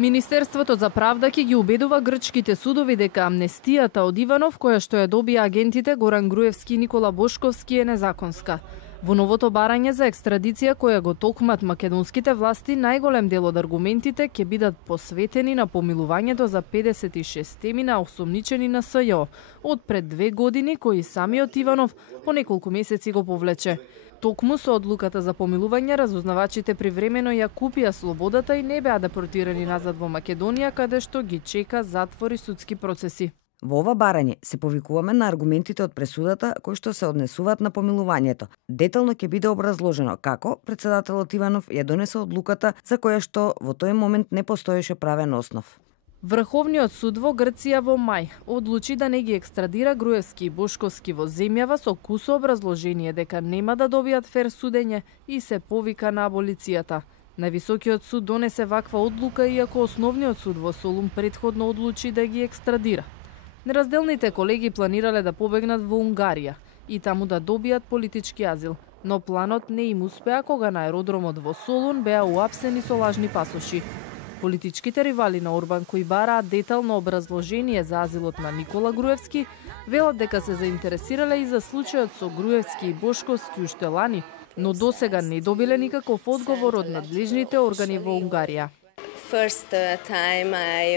Министерството за правда ќе ги убедува грчките судови дека амнестијата од Иванов, која што ја добија агентите Горан Груевски и Никола Бошковски, е незаконска. Во новото барање за екстрадиција која го токмат македонските власти, најголем дел од аргументите ќе бидат посветени на помилувањето за 56 осомничени на СЈО од пред 2 години, кои самиот Иванов по неколку месеци го повлече. Токму со одлуката за помилување, разузнавачите привремено ја купија слободата и не беа депортирани назад во Македонија, каде што ги чека затвор и судски процеси. Во ова барање се повикуваме на аргументите од пресудата кои што се однесуваат на помилувањето. Детално ќе биде образложено како председателот Иванов ја донесе одлуката за која што во тој момент не постоеше правен основ. Врховниот суд во Грција во мај одлучи да не ги екстрадира Груевски и Бошковски во земјава со кусо образложение дека нема да добијат фер судење и се повика на аболицијата. Највисокиот суд донесе ваква одлука иако основниот суд во Солун претходно одлучи да ги екстрадира. Неразделните колеги планирале да побегнат во Унгарија и таму да добијат политички азил, но планот не им успеа кога на аеродромот во Солун беа уапсени со лажни пасоши. Политичките ривали на Орбан, кои бараат детално образложение за азилот на Никола Груевски, велат дека се заинтересирале и за случајот со Груевски и Бошковски уште лани, но досега не добиле никаков одговор од надлежните органи во Унгарија. First time I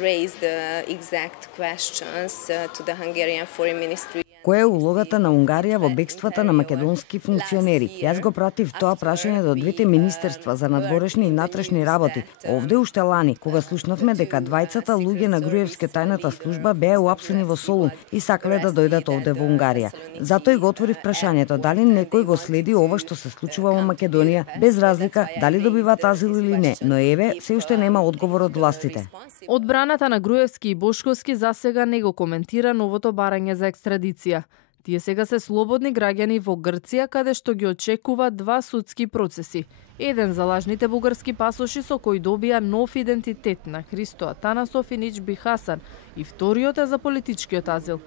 raised the exact questions to the Hungarian Foreign Ministry. Која е улогата на Унгарија во бегствата на македонски функционери? Јас го пратив тоа прашање до двете министерства за надворешни и натрешни работи. Овде уште лани, кога слушнавме дека двајцата луѓе на Груевски тајната служба беа уапсени во Солун и сакале да дојдат овде во Унгарија. Затоа и го отворив прашањето дали некој го следи ова што се случува во Македонија, без разлика дали добиваат азил или не, но еве се уште нема одговор од властите. Одбраната на Груевски и Бошковски засега не го коментира новото барање за екстрадиција. Тие сега се слободни граѓани во Грција, каде што ги очекува 2 судски процеси. Еден за лажните бугарски пасоши со кои добија нов идентитет на Христо Атанасов и Ничби Хасан и вториот е за политичкиот азил.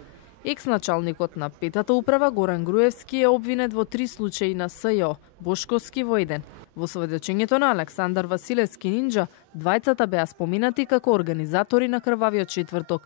Екс-началникот на петата управа Горан Груевски е обвинет во 3 случаи на СЈО, Бошковски во 1. Во сведочењето на Александар Василевски Нинџа, двајцата беа споминати како организатори на крвавиот четврток,